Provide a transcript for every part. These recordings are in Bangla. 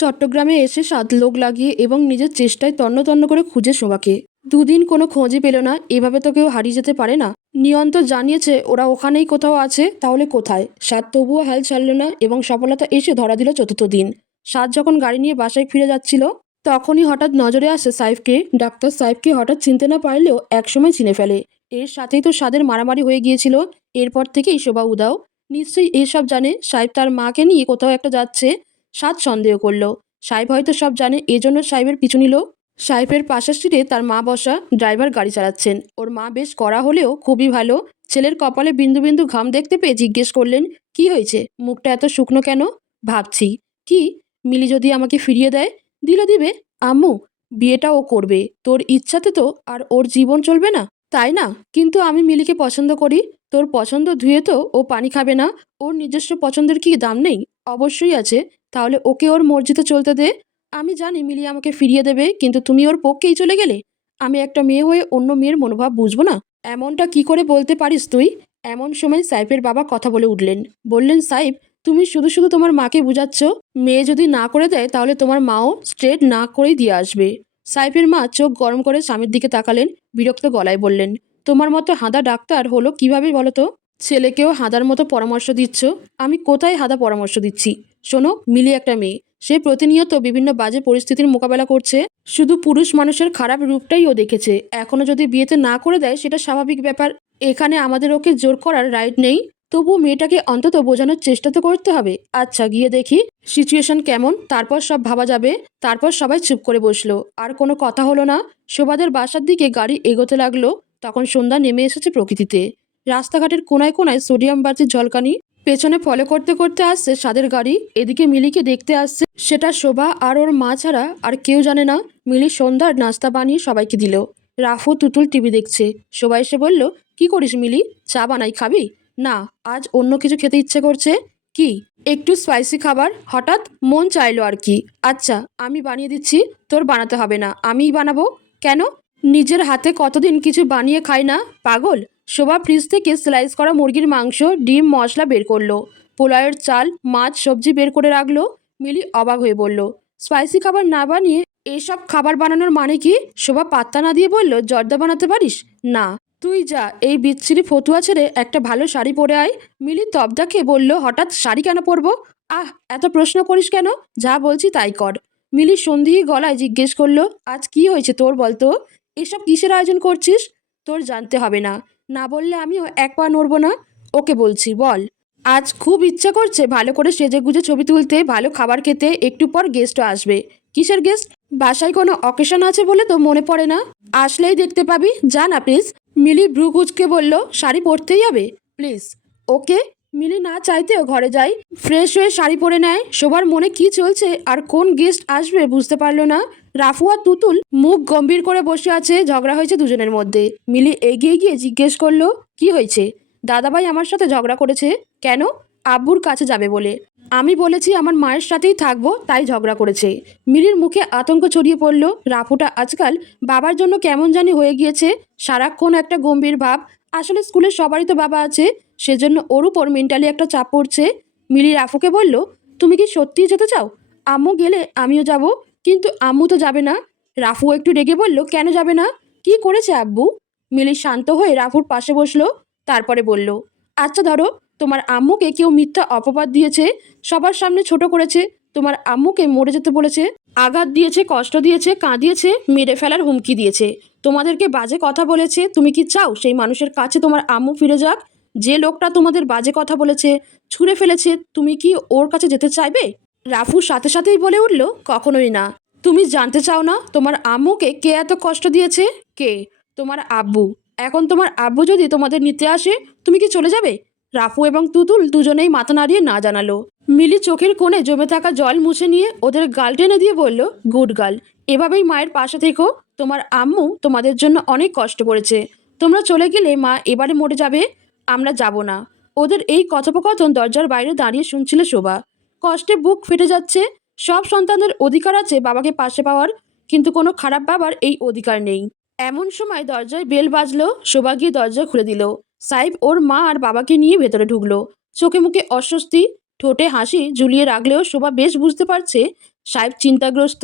চট্টগ্রামে এসে সাত লোক লাগিয়ে এবং নিজের চেষ্টায় তন্ন করে খুঁজে শোভাকে। দুদিন কোনো খোঁজই পেল না, এভাবে তো কেউ হারিয়ে যেতে পারে না। নিয়ন্ত জানিয়েছে, ওরা ওখানেই কোথাও আছে, তাহলে কোথায়? সাত তবুও হাল ছাড়ল না এবং সফলতা এসে ধরা দিল চতুর্থ দিন। সাত যখন গাড়ি নিয়ে বাসায় ফিরে যাচ্ছিল, তখনই হঠাৎ নজরে আসে সাইফকে। ডাক্তার সাইফকে হঠাৎ চিনতে না পারলেও একসময় চিনে ফেলে। এর সাথেই তো সাদের মারামারি হয়ে গিয়েছিল। এরপর থেকেই শোভা উদাও। নিশ্চয়ই এসব জানে সাহেব তার মাকে নিয়ে কোথাও একটা যাচ্ছে। সাদ সন্দেহ করল। সাহেব হয়তো সব জানে এজন্য সাহেবের পিছু নিল। সাহেবের পাশের সিটে তার মা বসা ড্রাইভার গাড়ি চালাচ্ছেন। ওর মা বেশ করা হলেও খুবই ভালো। ছেলের কপালে বিন্দু বিন্দু ঘাম দেখতে পেয়ে জিজ্ঞেস করলেন, কি হয়েছে? মুখটা এত শুকনো কেন? ভাবছি। কি? মিলি যদি আমাকে ফিরিয়ে দেয়? দিলে দিবে। আম্মু, বিয়েটা ও করবে। তোর ইচ্ছাতে তো আর ওর জীবন চলবে না? তাই না? কিন্তু আমি মিলিকে পছন্দ করি। তোর পছন্দ ধুয়ে তো ও পানি খাবে না। ওর নিজস্ব পছন্দের কি দাম নেই? অবশ্যই আছে। তাহলে ওকে ওর মর্জিতে চলতে দে। আমি জানি মিলি আমাকে ফিরিয়ে দেবে, কিন্তু তুমি ওর পক্ষেই চলে গেলে। আমি একটা মেয়ে হয়ে অন্য মেয়ের মনোভাব বুঝব না। এমনটা কি করে বলতে পারিস তুই? এমন সময় সাইফের বাবা কথা বলে উঠলেন। বললেন, সাইফ, তুমি শুধু শুধু তোমার মাকে বুঝাচ্ছ? মেয়ে যদি না করে দেয়, তাহলে তোমার মাও স্ট্রেট না করেই দিয়ে আসবে। সাইফের মা চোখ গরম করে স্বামীর দিকে তাকালেন, বিরক্ত গলায় বললেন, তোমার মতো হাঁদা ডাক্তার হলো কীভাবে বলো তো? ছেলেকেও হাঁদার মতো পরামর্শ দিচ্ছ? আমি কোথায় হাঁদা পরামর্শ দিচ্ছি? শোনো, মিলি একটা মেয়ে। সে প্রতিনিয়ত বিভিন্ন বাজে পরিস্থিতির মোকাবেলা করছে। শুধু পুরুষ মানুষের খারাপ রূপটাই ও দেখেছে। এখনও যদি বিয়েতে না করে দেয়, সেটা স্বাভাবিক ব্যাপার। এখানে আমাদের ওকে জোর করার রাইট নেই। তবু মেয়েটাকে অন্তত বোঝানোর চেষ্টা তো করতে হবে। আচ্ছা গিয়ে দেখি সিচুয়েশন কেমন। তারপর সব ভাবা যাবে। তারপর সবাই চুপ করে বসল। আর কোনো কথা হলো না। শোভাদের বাসার দিকে গাড়ি এগোতে লাগল। তখন সন্ধ্যা নেমে এসেছে প্রকৃতিতে। রাস্তাঘাটের কোনায় কোনায় সোডিয়াম বাতির ঝলকানি পেছনে ফলো করতে করতে আসছে সাদের গাড়ি, এদিকে মিলিকে দেখতে আসছে, সেটা শোভা আর ওর মা ছাড়া আর কেউ জানে না। মিলি সন্ধ্যার নাস্তা বানিয়ে সবাইকে দিল। রাফু তুতুল টিভি দেখছে। শোভা এসে বলল, কি করিস মিলি? চা বানাই, খাবি? না, আজ অন্য কিছু খেতে ইচ্ছে করছে। কি? একটু স্পাইসি খাবার? হঠাৎ মন চাইলো আর কি। আচ্ছা আমি বানিয়ে দিচ্ছি, তোর বানাতে হবে না। আমিই বানাবো? কেন? নিজের হাতে কতদিন কিছু বানিয়ে খাই না, পাগল? শোভা ফ্রিজ থেকে স্লাইস করা মুরগির মাংস, ডিম, মশলা বের করল। পোলাওয়ের চাল, মাছ, সবজি বের করে রাখল। মিলি অবাক হয়ে বলল স্পাইসি খাবার না বানিয়ে এসব খাবার বানানোর মানে কি? শোভা পাত্তা না দিয়ে বলল, জর্দা বানাতে পারিস? না। তুই যা, এই বিচ্ছিরি ফতুয়া ছেড়ে একটা ভালো শাড়ি পরে আয়। মিলি তবদা খেয়ে বলল, হঠাৎ শাড়ি কেন পরবো? আহ, এত প্রশ্ন করিস কেন? যা বলছি তাই কর। মিলি সন্ধিহী গলায় জিজ্ঞেস করল, আজ কি হয়েছে তোর বলতো? এসব কিসের আয়োজন করছিস? তোর জানতে হবে না। না বললে আমিও এক পা নড়বো না। ওকে বলছি, বল। আজ খুব ইচ্ছা করছে ভালো করে সেজে গুজে ছবি তুলতে, ভালো খাবার খেতে, একটু পর গেস্টও আসবে। কিসের গেস্ট বাসায় কোনো অকেশন আছে বলে তো মনে পড়ে না। আসলেই দেখতে পাবি। যা না প্লিজ মিলি ভ্রু কুচকে বলল, শাড়ি পরতেই হবে? Please okay? মিলি না চাইতেও ঘরে যায়। ফ্রেশ হয়ে শাড়ি পরে নেয়। সবার মনে কি চলছে আর কোন গেস্ট আসবে বুঝতে পারল না। রাফু আর তুতুল মুখ গম্ভীর করে বসে আছে, ঝগড়া হয়েছে দুজনের মধ্যে। মিলি এগিয়ে গিয়ে জিজ্ঞেস করল, কি হয়েছে? দাদাভাই আমার সাথে ঝগড়া করেছে? কেন? আব্বুর কাছে যাবে বলে। আমি বলেছি আমার মায়ের সাথেই থাকব, তাই ঝগড়া করেছে। মিলির মুখে আতঙ্ক ছড়িয়ে পড়ল। রাফুটা আজকাল বাবার জন্য কেমন জানি হয়ে গিয়েছে। সারাক্ষণ একটা গম্ভীর ভাব আসলে স্কুলের সবারই তো বাবা আছে, সেজন্য ওর উপর মেন্টালি একটা চাপ পড়ছে। মিলি রাফুকে বলল, তুমি কি সত্যিই যেতে চাও? আম্মু গেলে আমিও যাব, কিন্তু আম্মু তো যাবে না। রাফু একটু রেগে বলল, কেন যাবে না? কি করেছে আব্বু? মিলি শান্ত হয়ে রাফুর পাশে বসল, তারপরে বলল আচ্ছা ধরো, তোমার আম্মুকে কেউ মিথ্যা অপবাদ দিয়েছে, সবার সামনে ছোট করেছে, তোমার আম্মুকে মরে যেতে বলেছে, আঘাত দিয়েছে, কষ্ট দিয়েছে, কাঁদিয়েছে, মেরে ফেলার হুমকি দিয়েছে। তোমাদেরকে বাজে কথা বলেছে, তুমি কি চাও সেই মানুষের কাছে তোমার আম্মু ফিরে যাক? যে লোকটা তোমাদের বাজে কথা বলেছে, ছুঁড়ে ফেলেছে, তুমি কি ওর কাছে যেতে চাইবে? রাফু সাথে সাথেই বলে উঠল, কখনোই না। তুমি জানতে চাও না তোমার আম্মুকে কে এত কষ্ট দিয়েছে? কে? তোমার আব্বু। এখন তোমার আব্বু যদি তোমাদের নিতে আসে, তুমি কি চলে যাবে? রাফু এবং তুতুল দুজনেই মাথা নাড়িয়ে না জানালো। মিলি চোখের কোণে জমে থাকা জল মুছে নিয়ে ওদের গাল টেনে দিয়ে বলল, গুড গার্ল, এভাবেই মায়ের পাশে থেকো। তোমার আম্মু তোমাদের জন্য অনেক কষ্ট করেছে। তোমরা চলে গেলে মা এবারে মরে যাবে, আমরা যাব না। ওদের এই কথোপকথন দরজার বাইরে দাঁড়িয়ে শুনছিল শোভা। কষ্টে বুক ফেটে যাচ্ছে, সব সন্তানদের অধিকার আছে বাবাকে পাশে পাওয়ার, কিন্তু কোনো খারাপ বাবার এই অধিকার নেই। এমন সময় দরজায় বেল বাজলো, শোভা গিয়ে দরজা খুলে দিল। সাইব ওর মা আর বাবাকে নিয়ে ভেতরে ঢুকলো। চোখে মুখে অস্বস্তি, ঠোঁটে হাসি ঝুলিয়ে রাখলেও শোভা বেশ বুঝতে পারছে সাহেব চিন্তাগ্রস্ত।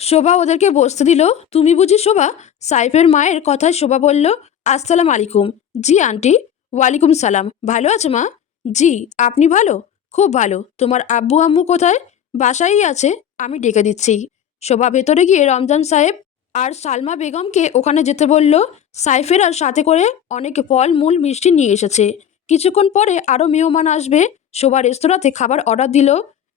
শোভা ওদেরকে বসতে দিল। তুমি বুঝি শোভা? সাইফের মায়ের কথায় শোভা বলল, আসসালাম আলাইকুম। জি, আন্টি। ওয়ালাইকুম সালাম। ভালো আছে মা? জি, আপনি ভালো? খুব ভালো। তোমার আব্বু, আম্মু কোথায়? বাসায়ই আছে। আমি ডেকে দিচ্ছি। শোভা ভেতরে গিয়ে রমজান সাহেব আর সালমা বেগমকে ওখানে যেতে বলল। সাইফের আর সাথে করে অনেক ফল, মূল, মিষ্টি নিয়ে এসেছে। কিছুক্ষণ পরে আরও মেহমান আসবে। শোভা রেস্তোরাঁতে খাবার অর্ডার দিল।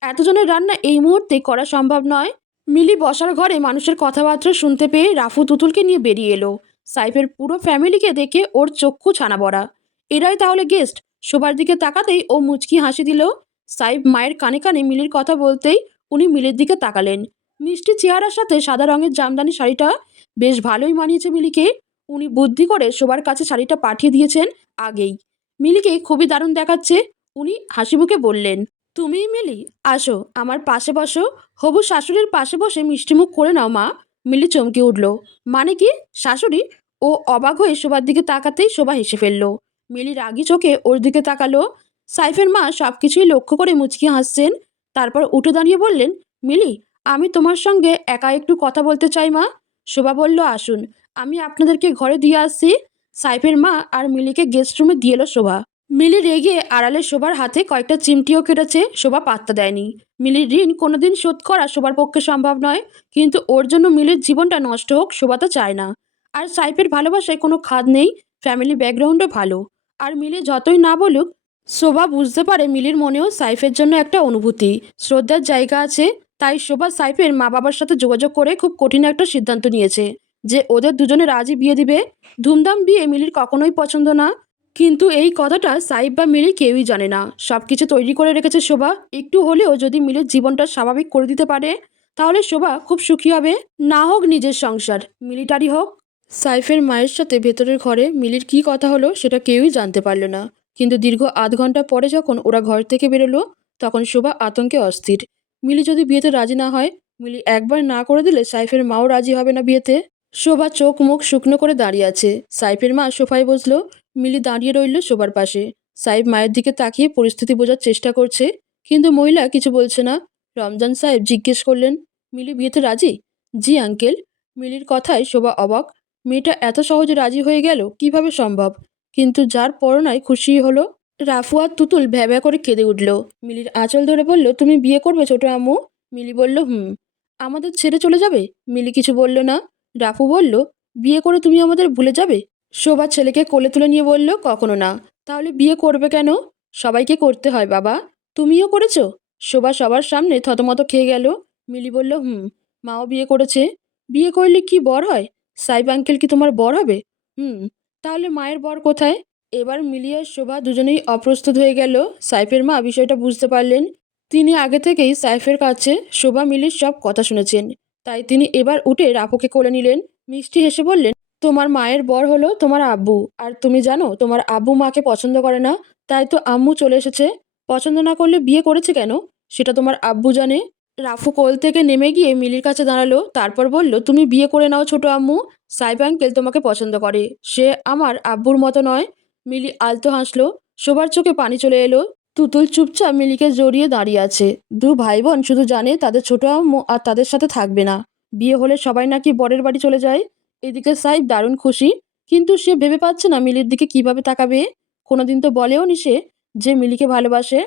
এতজনের রান্না এই মুহূর্তে করা সম্ভব নয়। মিলি বসার ঘরে মানুষের কথাবার্তা শুনতে পেয়ে রাফু তুতুলকে নিয়ে বেরিয়ে এলো। সাইফের পুরো ফ্যামিলিকে দেখে ওর চক্ষু ছানা বড়া এরাই তাহলে গেস্ট শোবার দিকে তাকাতেই ও মুচকি হাসি দিল। সাইফ মায়ের কানে কানে মিলির কথা বলতেই উনি মিলির দিকে তাকালেন। মিষ্টি চেহারার সাথে সাদা রঙের জামদানি শাড়িটা বেশ ভালোই মানিয়েছে মিলিকে। উনি বুদ্ধি করে শোবার কাছে শাড়িটা পাঠিয়ে দিয়েছেন আগেই। মিলিকে খুবই দারুণ দেখাচ্ছে। উনি হাসিমুখে বললেন তুমি মিলি, আসো, আমার পাশে বসো। হবু শাশুড়ির পাশে বসে মিষ্টিমুখ করে নাও, মা। মিলি চমকে উঠল। মানে কি, শাশুড়ি? ও অবাক হয়ে শোবার দিকে তাকাতেই শোভা হেসে ফেলল। মিলি রাগি চোখে ওর দিকে তাকালো। সাইফের মা সব কিছুই লক্ষ্য করে মুচকি হাসছেন। তারপর উঠে দাঁড়িয়ে বললেন, মিলি, আমি তোমার সঙ্গে একা একটু কথা বলতে চাই, মা? শোভা বলল, আসুন, আমি আপনাদেরকে ঘরে দিয়ে আসছি। সাইফের মা আর মিলিকে গেস্ট রুমে দিয়ে এলো শোভা। মিলি রেগে আড়ালে শোভার হাতে কয়েকটা চিমটিও কেটেছে, শোভা পাত্তা দেয়নি। মিলির ঋণ কোনোদিন শোধ করা শোভার পক্ষে সম্ভব নয়, কিন্তু ওর জন্য মিলির জীবনটা নষ্ট হোক, শোভা তো চায় না। আর সাইফের ভালোবাসায় কোনো খাদ নেই, ফ্যামিলি ব্যাকগ্রাউন্ডও ভালো। আর মিলি যতই না বলুক, শোভা বুঝতে পারে মিলির মনেও সাইফের জন্য একটা অনুভূতি। শ্রদ্ধার জায়গা আছে, তাই শোভা সাইফের মা বাবার সাথে যোগাযোগ করে খুব কঠিন একটা সিদ্ধান্ত নিয়েছে যে ওদের দুজনে রাজি বিয়ে দিবে। ধুমধাম বিয়ে মিলির কখনোই পছন্দ না। কিন্তু এই কথাটা সাইব বা মিলি কেউই জানে না। সব কিছু তৈরি করে রেখেছে শোভা। একটু হলেও যদি মিলির জীবনটা স্বাভাবিক করে দিতে পারে, তাহলে শোভা খুব সুখী হবে। না হোক নিজের সংসার, মিলিটারি হোক। সাইফের মায়ের সাথে ভেতরের ঘরে মিলির কী কথা হলো সেটা কেউই জানতে পারল না। কিন্তু দীর্ঘ আধ ঘণ্টা পরে যখন ওরা ঘর থেকে বেরোলো, তখন শোভা আতঙ্কে অস্থির। মিলি যদি বিয়েতে রাজি না হয়, মিলি একবার না করে দিলে সাইফের মাও রাজি হবে না বিয়েতে। শোভা চোখ মুখ শুকনো করে দাঁড়িয়ে আছে। সাইফের মা সোফায় বসল, মিলি দাঁড়িয়ে রইল শোবার পাশে। সাইফ মায়ের দিকে তাকিয়ে পরিস্থিতি বোঝার চেষ্টা করছে, কিন্তু মহিলা কিছু বলছে না। রমজান সাহেব জিজ্ঞেস করলেন, মিলি, বিয়েতে রাজি? জি, আঙ্কেল। মিলির কথায় শোভা অবাক। মেয়েটা এত সহজে রাজি হয়ে গেল, কীভাবে সম্ভব? কিন্তু যার পরনায় খুশি হলো রাফু আর তুতুল ভ্যাভ্যা করে কেঁদে উঠল। মিলির আঁচল ধরে বলল, তুমি বিয়ে করবে ছোট আম্মু? মিলি বলল, হুম। আমাদের ছেড়ে চলে যাবে? মিলি কিছু বলল না। রাফু বলল, বিয়ে করে তুমি আমাদের ভুলে যাবে? শোভা ছেলেকে কোলে তুলে নিয়ে বলল, কখনো না। তাহলে বিয়ে করবে কেন? সবাইকে করতে হয়, বাবা। তুমিও করেছ? শোভা সবার সামনে থতমত খেয়ে গেল। মিলি বলল, হুম, মাও বিয়ে করেছে। বিয়ে করলে কি বর হয়? সাইব আঙ্কেল কি তোমার বর হবে? হুম, তাহলে মায়ের বর কোথায়? এবার মিলিয়ে শোভা দুজনেই অপ্রস্তুত হয়ে গেল। সাইফের মা বিষয়টা বুঝতে পারলেন। তিনি আগে থেকেই সাইফের কাছে শোভা, মিলির সব কথা শুনেছেন। তাই তিনি এবার উঠে রাফুকে কোলে নিলেন। মিষ্টি হেসে বললেন, তোমার মায়ের বর হলো তোমার আব্বু। আর তুমি জানো, তোমার আব্বু মাকে পছন্দ করে না। তাই তো আম্মু চলে এসেছে। পছন্দ না করলে বিয়ে করেছে কেন? সেটা তোমার আব্বু জানে। রাফু কোল থেকে নেমে গিয়ে মিলির কাছে দাঁড়াল। তারপর বলল, তুমি বিয়ে করে নাও ছোট আম্মু। সাইব আঙ্কেল তোমাকে পছন্দ করে। সে আমার আব্বুর মতো নয়। মিলি আলতো হাসলো। শোবার চোখে পানি চলে এলো। তুতুল চুপচাপ মিলিকে জড়িয়ে দাঁড়িয়ে আছে। দু ভাই বোন শুধু জানে তাদের ছোট আম্মু আর তাদের সাথে থাকবে না। বিয়ে হলে সবাই নাকি বরের বাড়ি চলে যায়। এদিকে সাইব দারুণ খুশি। কিন্তু সে ভেবে পাচ্ছে না মিলির দিকে কীভাবে তাকাবে। কোনোদিন তো বলেও নি সে যে মিলিকে ভালোবাসে।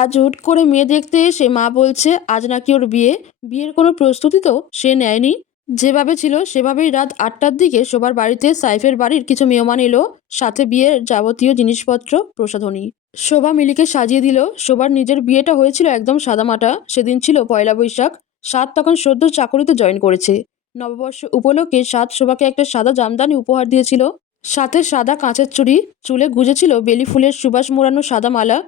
আজ হুট করে মেয়ে দেখতে এসে মা বলছে, আজ নাকি ওর বিয়ে। বিয়ের কোনো প্রস্তুতি তো সে নেয়নি। যেভাবে ছিল, সেভাবেই রাত আটটার দিকে সবার বাড়িতে সাইফের বাড়ির কিছু মেহমান এলো, সাথে বিয়ের যাবতীয় জিনিসপত্র, প্রসাধনী। শোভা মিলিকে সাজিয়ে দিল। শোভার নিজের বিয়েটা হয়েছিল একদম সাদামাটা, সেদিন ছিল পয়লা বৈশাখ। সাত তখন সদ্য চাকরিতে জয়েন করেছে। নববর্ষ উপলক্ষে সাত শোভাকে একটা সাদা জামদানি উপহার দিয়েছিল। সাথে সাদা কাঁচের চুড়ি, চুলে গুজেছিল বেলি ফুলের সুবাস মোড়ানো সাদা মালা,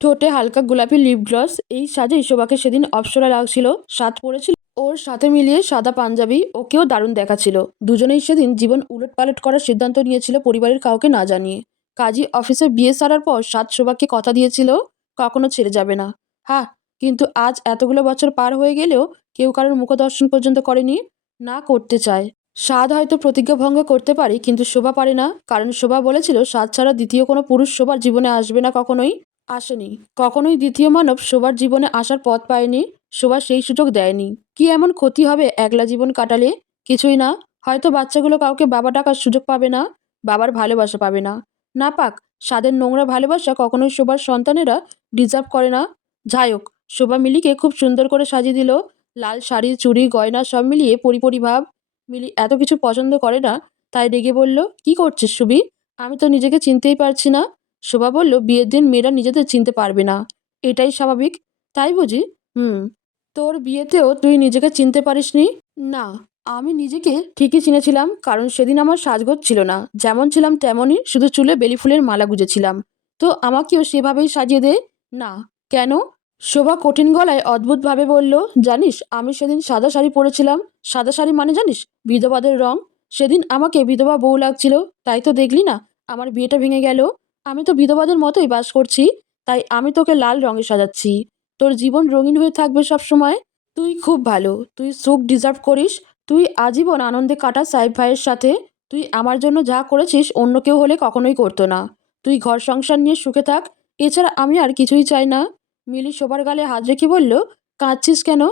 ঠোঁটে হালকা গোলাপি লিপ গ্লস, এই সাজেই শোভাকে সেদিন অপসরা লাগছিল। সাত পড়েছিল ওর সাথে মিলিয়ে সাদা পাঞ্জাবি ওকেও দারুণ দেখাচ্ছিল। দুজনেই সেদিন জীবন উলট পালট করার সিদ্ধান্ত নিয়েছিল পরিবারের কাউকে না জানিয়ে। কাজী অফিসে বিয়ে সারার পর সাত শোভাকে কথা দিয়েছিল, কখনো ছেড়ে যাবে না। হ্যাঁ কিন্তু আজ এতগুলো বছর পার হয়ে গেলেও কেউ কারোর মুখদর্শন পর্যন্ত করেনি? না করতে চায়। সাদ হয়তো প্রতিজ্ঞা ভঙ্গ করতে পারে, কিন্তু শোভা পারে না। কারণ শোভা বলেছিল, সাদ ছাড়া দ্বিতীয় কোনো পুরুষ শোভার জীবনে আসবে না কখনোই। আসেনি। কখনোই দ্বিতীয় মানব শোবার জীবনে আসার পথ পায়নি, শোবার সেই সুযোগ দেয়নি। কি এমন ক্ষতি হবে একলা জীবন কাটালে? কিছুই না। হয়তো বাচ্চাগুলো কাউকে বাবা ডাকার সুযোগ পাবে না, বাবার ভালোবাসা পাবে না। না পাক, স্বাদের নোংরা ভালোবাসা কখনোই শোবার সন্তানেরা ডিজার্ভ করে না। যাই হোক, শোভা মিলিকে খুব সুন্দর করে সাজিয়ে দিল। লাল শাড়ি, চুড়ি, গয়না সব মিলিয়ে পরিপরি ভাব। মিলি এত কিছু পছন্দ করে না, তাই রেগে বলল, কি করছিস সুবি আমি তো নিজেকে চিনতেই পারছি না। শোভা বলল, বিয়ের দিন মেয়েরা নিজেদের চিনতে পারবে না। এটাই স্বাভাবিক, তাই বুঝি? হুম। তোর বিয়েতেও তুই নিজেকে চিনতে পারিসনি? না, আমি নিজেকে ঠিকই চিনেছিলাম, কারণ সেদিন আমার সাজগোজ ছিল না। যেমন ছিলাম তেমনই শুধু চুলে বেলি ফুলের মালা গুজেছিলাম। তো আমাকেও সেভাবেই সাজিয়ে দে। না, কেন? শোভা কঠিন গলায় অদ্ভুতভাবে বলল, জানিস, আমি সেদিন সাদা শাড়ি পরেছিলাম। সাদা শাড়ি মানে জানিস, বিধবাদের রং। সেদিন আমাকে বিধবা বউ লাগছিল, তাই তো দেখলি না, আমার বিয়েটা ভেঙে গেল। আমি তো বিধবাদের মতোই বাস করছি, তাই আমি তোকে লাল রঙে সাজাচ্ছি। তোর জীবন রঙিন হয়ে থাকবে সব সময় তুই খুব ভালো, তুই সুখ ডিজার্ভ করিস, তুই আজীবন আনন্দে কাটা সাহেব ভাইয়ের সাথে, তুই আমার জন্য যা করেছিস অন্য কেউ হলে কখনোই করতো না। তুই ঘর সংসার নিয়ে সুখে থাক, এছাড়া আমি আর কিছুই চাই না। মিলি শোবার গালে হাত রেখে বলল, কাঁদছিস কেন?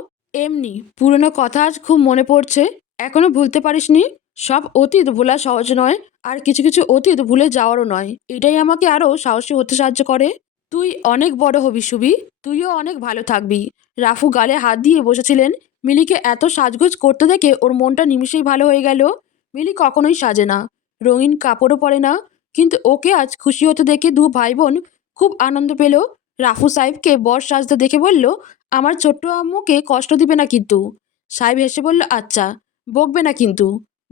এমনি, পুরনো কথা আজ খুব মনে পড়ছে, এখনও ভুলতে পারিসনি? সব অতীত ভোলা সহজ নয়, আর কিছু কিছু অতীত ভুলে যাওয়ারও নয়। এটাই আমাকে আরও সাহসী হতে সাহায্য করে। তুই অনেক বড় হবি, সুবি। তুইও অনেক ভালো থাকবি। রাফু গালে হাত দিয়ে বসেছিলেন। মিলিকে এত সাজগোজ করতে দেখে ওর মনটা নিমিষেই ভালো হয়ে গেল। মিলি কখনোই সাজে না। রঙিন কাপড়ও পরে না। কিন্তু ওকে আজ খুশি হতে দেখে দু ভাই বোন খুব আনন্দ পেল। রাফু সাহেবকে বর সাজতে দেখে বলল, আমার ছোট্ট আম্মুকে কষ্ট দিবে না কিন্তু। সাহেব হেসে বলল আচ্ছা বকবে না কিন্তু।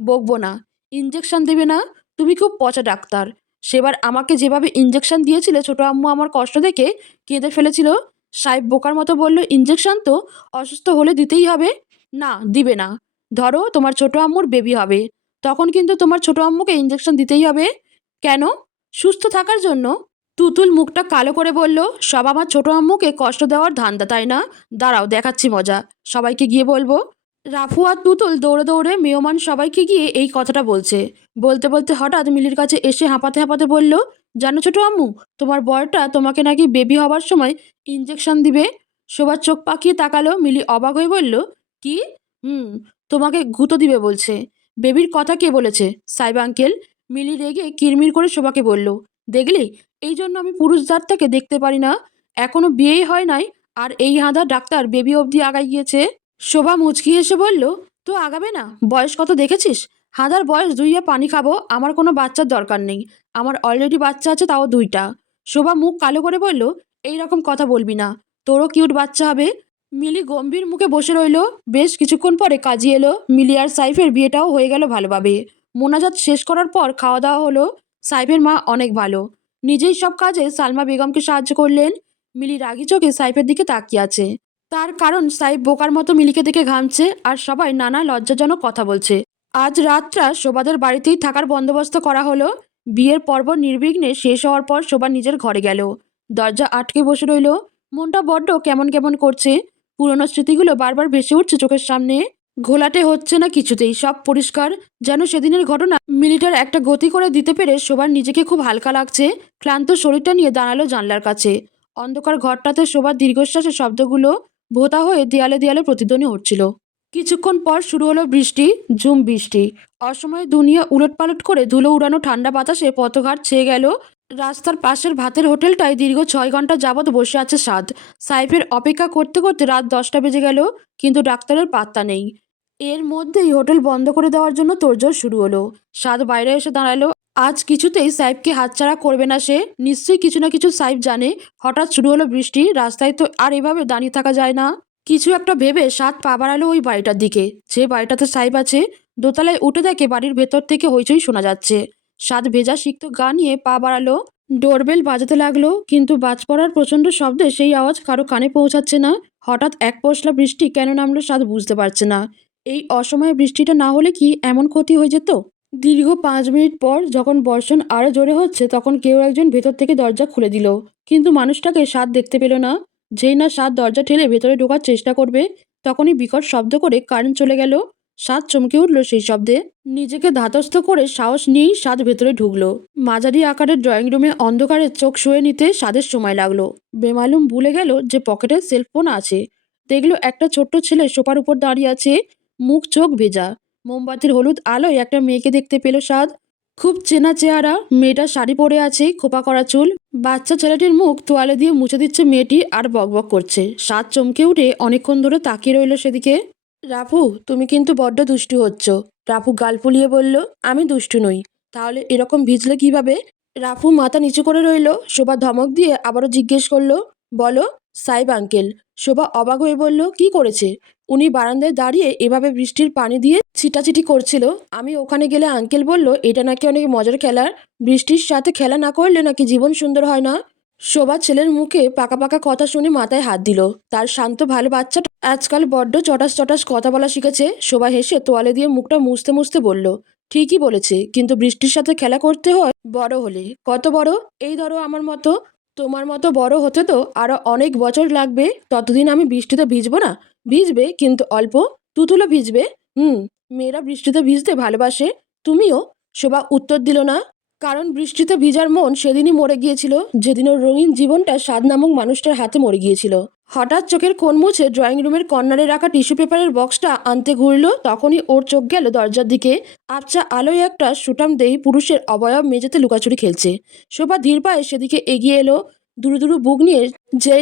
বকবো না। ইঞ্জেকশন দেবে না? তুমি খুব পচা ডাক্তার। সেবার আমাকে যেভাবে ইঞ্জেকশন দিয়েছিলে, ছোট আম্মু আমার কষ্ট দেখে কেঁদে ফেলেছিল। সাহেব বোকার মতো বলল ইঞ্জেকশন তো অসুস্থ হলে দিতেই হবে? না, দিবে না। ধরো তোমার ছোট আম্মুর বেবি হবে। তখন কিন্তু তোমার ছোট আম্মুকে ইঞ্জেকশন দিতেই হবে। কেন? সুস্থ থাকার জন্য। তুতুল মুখটা কালো করে বলল, সব আমার ছোট আম্মুকে কষ্ট দেওয়ার ধান্দা, তাই না? দাঁড়াও, দেখাচ্ছি মজা। সবাইকে গিয়ে বলব। রাফু আর তুতুল দৌড়ে দৌড়ে মেয়মান সবাইকে গিয়ে এই কথাটা বলছে। বলতে বলতে হঠাৎ মিলির কাছে এসে হাঁপাতে হাঁপাতে বলল, জানো ছোট আম্মু, তোমার বরটা তোমাকে নাকি বেবি হবার সময় ইঞ্জেকশন দিবে? সবার চোখ পাকিয়ে তাকালো, মিলি অবাক হয়ে বলল, কি? হুম, তোমাকে গুঁতো দিবে বলছে। বেবির কথা কে বলেছে, সাইব আঙ্কেল? মিলি রেগে কিরমির করে শোভাকে বলল, দেখলি, এই জন্য আমি পুরুষ জাতটাকে দেখতে পারি না। এখনও বিয়েই হয় নাই, আর এই হাঁদা ডাক্তার বেবি অবধি আগায় গিয়েছে। শোভা মুচকি হেসে বলল, তো আগাবে না? বয়স কত দেখেছিস? হাঁদার বয়স দুইয়া পানি খাব, আমার কোনো বাচ্চার দরকার নেই। আমার অলরেডি বাচ্চা আছে, তাও দুইটা। শোভা মুখ কালো করে বলল, এই রকম কথা বলবি না। তোরও কিউট বাচ্চা হবে। মিলি গম্ভীর মুখে বসে রইল। বেশ কিছুক্ষণ পরে কাজী এলো। মিলি আর সাইফের বিয়েটাও হয়ে গেল ভালোভাবে। মোনাজাত শেষ করার পর খাওয়া দাওয়া হলো। সাইফের মা অনেক ভালো। নিজেই সব কাজে সালমা বেগমকে সাহায্য করলেন। মিলি রাগি চোখে সাইফের দিকে তাকিয়ে আছে। তার কারণ সাইফ বোকার মতো মিলিকে দেখে ঘামছে আর সবাই নানা লজ্জাজনক কথা বলছে। আজ রাতটা শোভাদের বাড়িতেই থাকার বন্দোবস্ত করা হলো। বিয়ের পর্ব নির্বিঘ্নে শেষ হওয়ার পর শোভা নিজের ঘরে গেল। দরজা আটকে বসে রইল। মনটা বড্ড কেমন কেমন করছে। পুরনো স্মৃতিগুলো বারবার ভেসে উঠছে চোখের সামনে। ঘোলাটে হচ্ছে না কিছুতেই, সব পরিষ্কার। যেন সেদিনের ঘটনা মিলিটার একটা গতি করে দিতে পেরে শোভার নিজেকে খুব হালকা লাগছে। ক্লান্ত শরীরটা নিয়ে দাঁড়াল জানলার কাছে। অন্ধকার ঘরটাতে শোভার দীর্ঘশ্বাসের শব্দগুলো ভোতা হয়ে দেয়ালে দেয়ালে প্রতিধ্বনি উঠছিল। কিছুক্ষণ পর শুরু হলো বৃষ্টি, ঝুম বৃষ্টি। অসময়ে দুনিয়া উলটপালট করে ধুলো উড়ানো ঠান্ডা বাতাসে পথঘাট ছেয়ে গেল। রাস্তার পাশের ভাতের হোটেলটায় দীর্ঘ ছয় ঘণ্টা যাবৎ বসে আছে সাদ। সাইফের অপেক্ষা করতে করতে রাত দশটা বেজে গেল, কিন্তু ডাক্তারের পাত্তা নেই। এর মধ্যেই হোটেল বন্ধ করে দেওয়ার জন্য তোড়জোড় শুরু হলো। সাদ বাইরে এসে দাঁড়াল। আজ কিছুতেই সাইফকে হাতছাড়া করবে না সে। নিশ্চয়ই কিছু না কিছু সাইফ জানে। হঠাৎ শুরু হলো বৃষ্টি। রাস্তায় তো আর এভাবে দাঁড়িয়ে থাকা যায় না। কিছু একটা ভেবে সাত পা বাড়ালো ওই বাড়িটার দিকে। যে বাড়িটাতে সাইব আছে, দোতলায় উঠে দেখে বাড়ির ভেতর থেকে হইচই শোনা যাচ্ছে। সাত ভেজা সিক্ত গা নিয়ে পা বাড়ালো। ডোরবেল বাজাতে লাগল, কিন্তু বাজ পড়ার প্রচণ্ড শব্দে সেই আওয়াজ কারও কানে পৌঁছাচ্ছে না। হঠাৎ এক পশলা বৃষ্টি কেন নামলো সাদ বুঝতে পারছে না। এই অসময়ে বৃষ্টিটা না হলে কি এমন ক্ষতি হয়ে যেত? দীর্ঘ পাঁচ মিনিট পর যখন বর্ষণ আরও জোরে হচ্ছে, তখন কেউ একজন ভেতর থেকে দরজা খুলে দিল। কিন্তু মানুষটাকে সাদ দেখতে পেল না। যেই না সাত দরজা ঠেলে ভেতরে ঢোকার চেষ্টা করবে, তখনই বিকট শব্দ করে কারেন্ট চলে গেল। স্বাদ চমকে উঠল সেই শব্দে। নিজেকে ধাতস্থ করে সাহস নিয়েই স্বাদ ভেতরে ঢুকলো। মাঝারি আকারের ড্রয়িং রুমে অন্ধকারে চোখ শুয়ে নিতে সাদের সময় লাগল। বেমালুম ভুলে গেল যে পকেটে সেলফোন আছে। দেখল একটা ছোট্ট ছেলে সোফার উপর দাঁড়িয়ে আছে। মুখ চোখ ভেজা। মোমবাতির হলুদ আলোয় একটা মেয়েকে দেখতে পেল সাদ খুব চেনা চেহারা মেয়েটা শাড়ি পরে আছে, খোপা করা চুল। বাচ্চা ছেলেটির মুখ তোয়ালে দিয়ে মুছে দিচ্ছে মেয়েটি আর বকবক করছে। সাদ চমকে উঠে অনেকক্ষণ ধরে তাকিয়ে রইল সেদিকে। রাফু, তুমি কিন্তু বড্ড দুষ্টু হচ্ছ। রাফু গাল ফুলিয়ে বলল, আমি দুষ্টু নই। তাহলে এরকম ভিজলে কীভাবে? রাফু মাথা নিচু করে রইল, শোভা ধমক দিয়ে আবারও জিজ্ঞেস করল, বলো, সাইব আঙ্কেল। শোভা অবাক হয়ে বলল, কি করেছে? উনি বারান্দায় দাঁড়িয়ে এভাবে বৃষ্টির পানি দিয়ে ছিটাছিটি করছিল। আমি ওখানে গেলে আঙ্কেল বলল, এটা নাকি অনেক মজার খেলার। বৃষ্টির সাথে খেলা না করলে নাকি জীবন সুন্দর হয় না? শোভা ছেলের মুখে পাকা পাকা কথা শুনে মাথায় হাত দিল। তার শান্ত, ভালো বাচ্চাটা আজকাল বড্ড চটাস চটাস কথা বলা শিখেছে। শোভা হেসে তোয়ালে দিয়ে মুখটা মুছতে মুছতে বলল, ঠিকই বলেছে, কিন্তু বৃষ্টির সাথে খেলা করতে হয় বড় হলে। কত বড়? এই ধরো আমার মতো। তোমার মতো বড় হতে তো আরও অনেক বছর লাগবে। ততদিন আমি বৃষ্টিতে ভিজবো না। ভিজবে, কিন্তু অল্প। তুতুলো ভিজবে। হুম, মেয়েরা বৃষ্টিতে ভিজতে ভালোবাসে। তুমিও? শোভা উত্তর দিল না। কারণ বৃষ্টিতে ভিজার মন সেদিনই মরে গিয়েছিল। যেদিন ওর রঙিন জীবনটা স্বাদ নামক মানুষটার হাতে মরে গিয়েছিল। হঠাৎ চোখের কোণ মুছে ড্রয়িং রুমের কর্নারে রাখা টিস্যু পেপারের বক্সটা আনতে ঘুরল, তখনই ওর চোখ গেল দরজার দিকে। আবচা আলোয় একটা সুটাম দেহি পুরুষের অবয়ব মেঝেতে লুকাচুরি খেলছে। শোভা ধীর পায়ে সেদিকে এগিয়ে এলো, দুরু দুরু বুক নিয়ে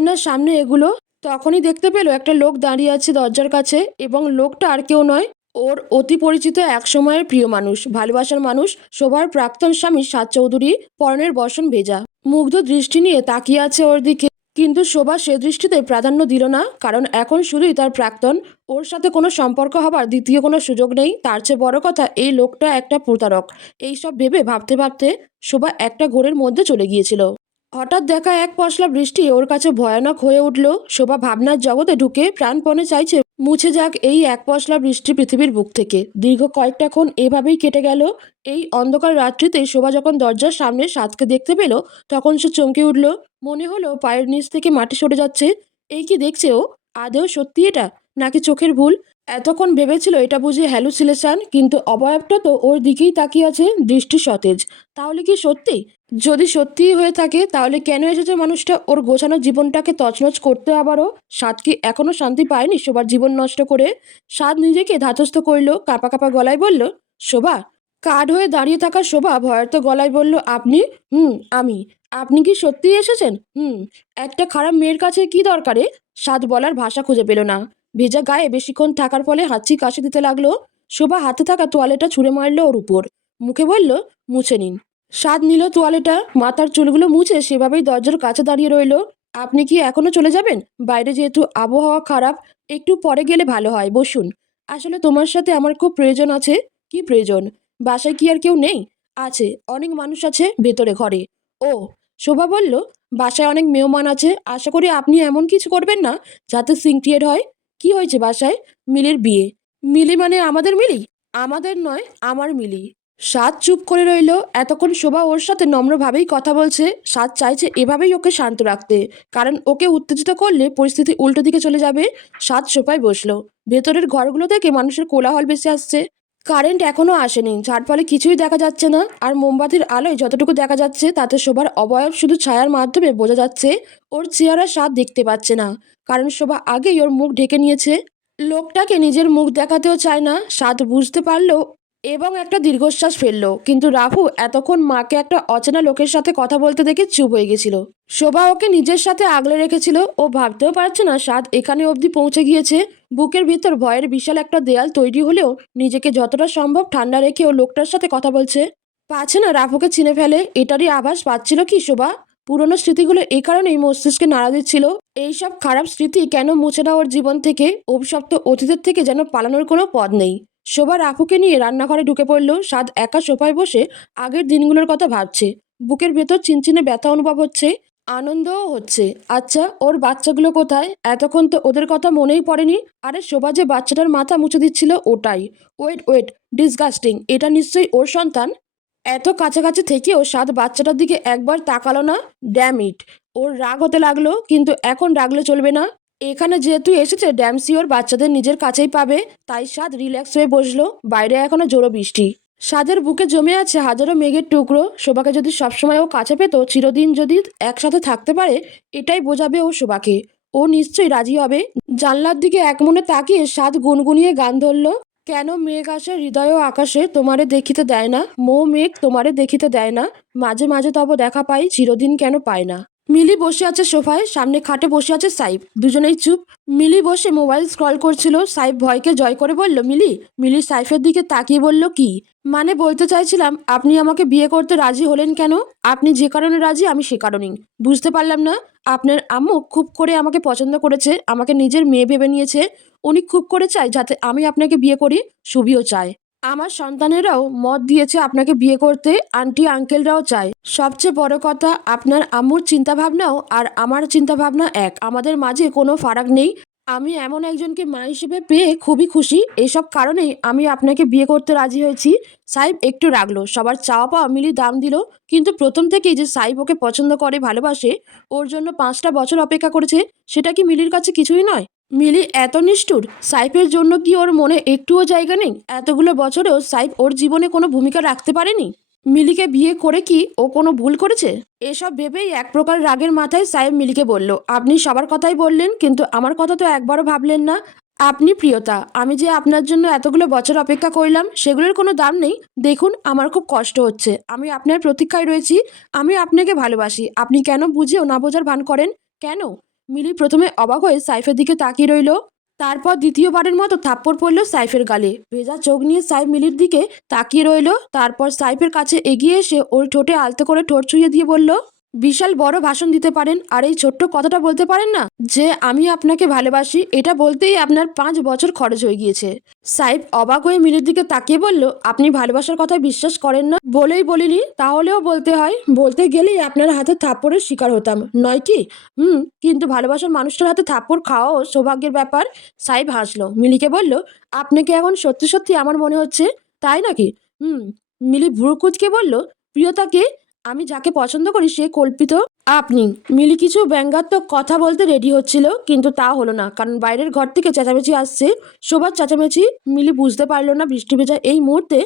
না সামনে এগুলো। তখনই দেখতে পেল একটা লোক দাঁড়িয়ে আছে দরজার কাছে এবং লোকটা আর কেউ নয়, ওর অতি পরিচিত এক সময়ের প্রিয় মানুষ, ভালোবাসার মানুষ, শোভার প্রাক্তন স্বামী সাত চৌধুরী, পরনের বসন ভেজা। মুগ্ধ দৃষ্টি নিয়ে তাকিয়ে আছে ওর দিকে। কিন্তু শোভা সে দৃষ্টিতে প্রাধান্য দিল না, কারণ এখন শুধুই তার প্রাক্তন। ওর সাথে কোনো সম্পর্ক হবার দ্বিতীয় কোনো সুযোগ নেই, তার চেয়ে বড় কথা এই লোকটা একটা প্রতারক। এইসব ভেবে ভাবতে ভাবতে শোভা একটা ঘোরের মধ্যে চলে গিয়েছিল। হঠাৎ দেখা এক পশলা বৃষ্টি ওর কাছে ভয়ানক হয়ে উঠল। শোভা ভাবনার জগতে ঢুকে প্রাণপণে চাইছে মুছে যাক এই এক পশলা বৃষ্টি পৃথিবীর বুক থেকে। দীর্ঘ কয়েকটা ক্ষণ এভাবেই কেটে গেল। এই অন্ধকার রাত্রিতে শোভা যখন দরজার সামনে সাতকে দেখতে পেল, তখন সে চমকে উঠল। মনে হলো পায়ের নিচ থেকে মাটি সরে যাচ্ছে। এই কি দেখছে ও? আদেও সত্যি এটা, নাকি চোখের ভুল? এতক্ষণ ভেবেছিল এটা বুঝি হ্যালুসিলেশন কিন্তু অবয়বটা তো ওর দিকেই তাকিয়ে আছে দৃষ্টি সতেজ। তাহলে কি সত্যি? যদি সত্যিই হয়ে থাকে, তাহলে কেন এসেছে মানুষটা ওর গোছানো জীবনটাকে তছনছ করতে আবারও? সাদ কি এখনও শান্তি পায়নি শোভার জীবন নষ্ট করে? সাদ নিজেকে ধাতস্থ করল, কাপা কাপা গলায় বলল, শোভা, কাঠ হয়ে দাঁড়িয়ে থাকা শোভা, ভয়ার্ত গলায় বলল, আপনি? হুম, আমি। আপনি কি সত্যিই এসেছেন? হুম। একটা খারাপ মেয়ের কাছে কি দরকারে? সাদ বলার ভাষা খুঁজে পেল না। ভেজা গায়ে বেশিক্ষণ থাকার ফলে হাঁচি কাশি দিতে লাগল। শোভা হাতে থাকা তোয়ালেটা ছুঁড়ে মারলো ওর উপর। মুখে বলল, মুছে নিন। স্বাদ নিল তোয়ালেটা। মাথার চুলগুলো মুছে সেভাবেই দরজার কাছে দাঁড়িয়ে রইল। আপনি কি এখনও চলে যাবেন? বাইরে যেহেতু আবহাওয়া খারাপ, একটু পরে গেলে ভালো হয়। বসুন। আসলে তোমার সাথে আমার খুব প্রয়োজন আছে। কি প্রয়োজন? বাসায় কি আর কেউ নেই? আছে। অনেক মানুষ আছে ভেতরে ঘরে। ও। শোভা বলল, বাসায় অনেক মেহমান আছে। আশা করি আপনি এমন কিছু করবেন না, যাতে সিং হয়। কি হয়েছে বাসায়? মিলির বিয়ে। মিলি মানে আমাদের মিলি? আমাদের নয়, আমার মিলি। সাত চুপ করে রইল। এতক্ষণ শোভা ওর সাথে নম্রভাবেই কথা বলছে। সাত চাইছে এভাবেই ওকে শান্ত রাখতে। কারণ ওকে উত্তেজিত করলে পরিস্থিতি উল্টো দিকে চলে যাবে। সাত সোফায় বসল। ভেতরের ঘরগুলো থেকে মানুষের কোলাহল বেশি আসছে। কারেন্ট এখনও আসেনি। যার ফলে কিছুই দেখা যাচ্ছে না। আর মোমবাতির আলোয় যতটুকু দেখা যাচ্ছে, তাতে শোভার অবয়ব শুধু ছায়ার মাধ্যমে বোঝা যাচ্ছে, ওর চেহারা স্বাদ দেখতে পাচ্ছে না। কারণ শোভা আগেই ওর মুখ ঢেকে নিয়েছে। লোকটাকে নিজের মুখ দেখাতেও চায় না, স্বাদ বুঝতে পারল এবং একটা দীর্ঘশ্বাস ফেলল। কিন্তু রাহু এতক্ষণ মাকে একটা অচেনা লোকের সাথে কথা বলতে দেখে চুপ হয়ে গেছিল। শোভা ওকে নিজের সাথে আগলে রেখেছিল। ও ভাবতেও পারছে না স্বাদ এখানে অবধি পৌঁছে গিয়েছে। বুকের ভিতর ভয়ের বিশাল একটা দেয়াল তৈরি হলেও নিজেকে যতটা সম্ভব ঠান্ডা রেখে ও লোকটার সাথে কথা বলছে। পাচ্ছে না রাফুকে চিনে ফেলে, এটারই আভাস পাচ্ছিল কি শোভা? পুরনো স্মৃতিগুলো এই কারণেই মস্তিষ্কে নাড়া দিচ্ছিল। এইসব খারাপ স্মৃতি কেন মুছে না ওর জীবন থেকে, অভিশপ্ত অতীতের থেকে যেন পালানোর কোনো পথ নেই। শোভা রাফুকে নিয়ে রান্নাঘরে ঢুকে পড়ল সাদ একা সোফায় বসে আগের দিনগুলোর কথা ভাবছে। বুকের ভেতর চিনচিনে ব্যথা অনুভব হচ্ছে, আনন্দও হচ্ছে। আচ্ছা ওর বাচ্চাগুলো কোথায়? এতক্ষণ তো ওদের কথা মনেই পড়েনি। আরে শোভা যে বাচ্চাটার মাথা মুছে দিচ্ছিল ওটাই। ওয়েট ওয়েট, ডিসগাস্টিং, এটা নিশ্চয়ই ওর সন্তান? এত কাছাকাছি থেকেও সাত বাচ্চাটার দিকে একবার তাকালো না ড্যাম ইট ওর রাগ হতে লাগল, কিন্তু এখন রাগলে চলবে না। এখানে যেহেতু এসেছে ড্যামসিওর বাচ্চাদের নিজের কাছেই পাবে। তাই সাদ রিল্যাক্স হয়ে বসল, বাইরে এখনও জোরো বৃষ্টি। সাদের বুকে জমে আছে হাজারো মেঘের টুকরো। শোভাকে যদি সবসময় ও কাছে পেত, চিরদিন যদি একসাথে থাকতে পারে, এটাই বোঝাবে ও শোভাকে। ও নিশ্চয়ই রাজি হবে। জানলার দিকে এক মনে তাকিয়ে সাদ গুনগুনিয়ে গান ধরলো। কেন মেঘ আসে হৃদয় আকাশে? তোমারে দেখিতে দেয় না। মো মেঘ তোমারে দেখিতে দেয় না। মাঝে মাঝে তব দেখা পাই, চিরদিন কেন পায় না। মিলি বসে আছে সোফায়, সামনে খাটে বসে আছে সাইব দুজনেই চুপ। মিলি বসে মোবাইল স্ক্রল করছিল। সাইব ভয়কে জয় করে বলল, মিলি মিলি সাইফের দিকে তাকিয়ে বলল কি? মানে বলতে চাইছিলাম, আপনি আমাকে বিয়ে করতে রাজি হলেন কেন? আপনি যে কারণে রাজি, আমি সে কারণেই। বুঝতে পারলাম না। আপনার আম্মু খুব করে আমাকে পছন্দ করেছে, আমাকে নিজের মেয়ে ভেবে নিয়েছে। উনি খুব করে চায় যাতে আমি আপনাকে বিয়ে করি, সুবিও চায়। আমার সন্তানেরাও মত দিয়েছে আপনাকে বিয়ে করতে, আন্টি, আঙ্কেলরাও চায়। সবচেয়ে বড় কথা, আপনার আম্মুর চিন্তাভাবনাও আর আমার চিন্তাভাবনা এক। আমাদের মাঝে কোনো ফারাক নেই। আমি এমন একজনকে মা হিসেবে পেয়ে খুবই খুশি। এইসব কারণেই আমি আপনাকে বিয়ে করতে রাজি হয়েছি। সাইব একটু রাগলো। সবার চাওয়া পাওয়া মিলি দাম দিল। কিন্তু প্রথম থেকেই যে সাইব ওকে পছন্দ করে, ভালোবাসে, ওর জন্য পাঁচটা বছর অপেক্ষা করেছে, সেটা কি মিলির কাছে কিছুই নয়? মিলি, এত নিষ্ঠুর? সাইফের জন্য কি ওর মনে একটুও জায়গা নেই? এতগুলো বছরেও সাইফ ওর জীবনে কোনো ভূমিকা রাখতে পারেনি? মিলিকে বিয়ে করে কি ও কোনো ভুল করেছে? এসব ভেবেই এক প্রকার রাগের মাথায় সাহেব মিলিকে বলল, আপনি সবার কথাই বললেন, কিন্তু আমার কথা তো একবারও ভাবলেন না। আপনি প্রিয়তা, আমি যে আপনার জন্য এতগুলো বছর অপেক্ষা করলাম, সেগুলোর কোনো দাম নেই। দেখুন, আমার খুব কষ্ট হচ্ছে। আমি আপনার প্রতীক্ষায় রয়েছি, আমি আপনাকে ভালোবাসি। আপনি কেন বুঝেও না বোঝার ভান করেন? কেন? মিলি প্রথমে অবাক হয়ে সাইফের দিকে তাকিয়ে রইল। তারপর দ্বিতীয়বারের মতো থাপ্পড় পড়ল সাইফের গালে। ভেজা চোখ নিয়ে সাইফ মিলির দিকে তাকিয়ে রইল। তারপর সাইফের কাছে এগিয়ে এসে ওর ঠোঁটে আলতো করে ঠোঁট ছুঁয়ে দিয়ে বলল বিশাল বড় ভাষণ দিতে পারেন। আর এই ছোট্ট কথাটা বলতে পারেন না? যে, আমি আপনাকে ভালোবাসি, এটা বলতেই আপনার পাঁচ বছর খরচ হয়ে গিয়েছে। সাইফ অবাক হয়ে মিলির দিকে তাকিয়ে বলল, আপনি ভালোবাসার কথায় বিশ্বাস করেন না? বলেই বলিনি, তাহলেও বলতে হয়। বলতে গেলেই আপনার হাতে থাপ্পড়ের শিকার হতাম। নয় কি? হুম, কিন্তু ভালোবাসার মানুষটার হাতে থাপ্পড় খাওয়াও সৌভাগ্যের ব্যাপার। সাইব হাসলো। মিলিকে বলল, আপনাকে এখন সত্যি সত্যি আমার মনে হচ্ছে, তাই নাকি? হুম, মিলি ভুরুকুচকে বলল প্রিয়তাকে আমি যাকে পছন্দ করি, সে কল্পিত। আপনি, মিলি কিছু ব্যঙ্গাত্মক কথা বলতে রেডি হচ্ছিল, কিন্তু তা হলো না, কারণ বাইরের ঘর থেকে চেঁচামেচি আসছে। শোভার চেঁচামেচি মিলি বুঝতে পারল না, বৃষ্টি ভেজা এই মুহূর্তে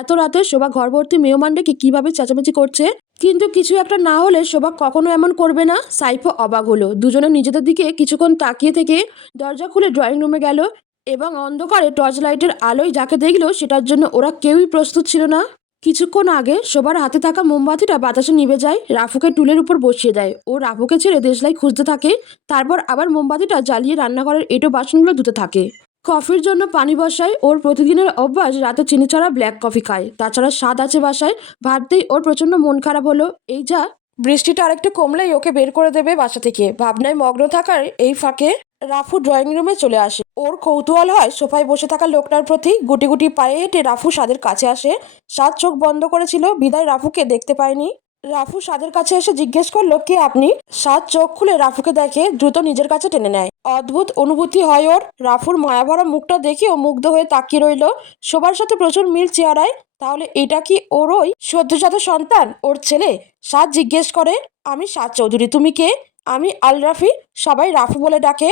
এত রাতে শোভা ঘর ভর্তি মেহমান কীভাবে চেঁচামেচি করছে। কিন্তু কিছু একটা না হলে শোভা কখনো এমন করবে না। সাইফও অবাক হলো। দুজনে নিজেদের দিকে কিছুক্ষণ তাকিয়ে থেকে দরজা খুলে ড্রয়িং রুমে গেল এবং অন্ধকারে টর্চ লাইটের আলোয় যাকে দেখল, সেটার জন্য ওরা কেউই প্রস্তুত ছিল না। কিছুক্ষণ আগে সবার হাতে থাকা মোমবাতিটা বাতাসে নিভে যায়, রাফুকে টুলের উপর বসিয়ে দেয়। ও রাফুকে ছেড়ে দেশলাই খুঁজতে থাকে, তারপর আবার মোমবাতিটা জ্বালিয়ে রান্নাঘরের এঁটো বাসনগুলো ধুতে থাকে। কফির জন্য পানি বসায়, ওর প্রতিদিনের অভ্যাস রাতে চিনি ছাড়া ব্ল্যাক কফি খায়। তাছাড়া স্বাদ আছে বাসায়, ভাবতেই ওর প্রচণ্ড মন খারাপ হলো। এই যা, বৃষ্টিটা আরেকটু কমলেই ওকে বের করে দেবে বাসা থেকে। ভাবনায় মগ্ন থাকার এই ফাঁকে রাফু ড্রয়িং রুমে চলে আসে। ওর কৌতূহল হয় সোফায় বসে থাকা লোকটার প্রতি। গুটি গুটি পায়ে হেঁটে রাফু সাদের কাছে আসে। সাদ চোখ বন্ধ করেছিল, বিদায় রাফুকে দেখতে পায়নি। রাফু সাদের কাছে এসে জিজ্ঞেস করল, কে আপনি? সাদ চোখ খুলে রাফুকে দেখে দ্রুত নিজের কাছে টেনে নেয়। অদ্ভুত অনুভূতি হয় ওর। রাফুর মায়াভরা মুখটা দেখে ও মুগ্ধ হয়ে তাকিয়ে রইল। সবার সাথে প্রচুর মিল চেহারায়। তাহলে এটা কি ওর ওই সদ্যজাত সন্তান, ওর ছেলে? সাদ জিজ্ঞেস করে, আমি সাদ চৌধুরী, তুমি কে? আমি আল রাফি, সবাই রাফু বলে ডাকে।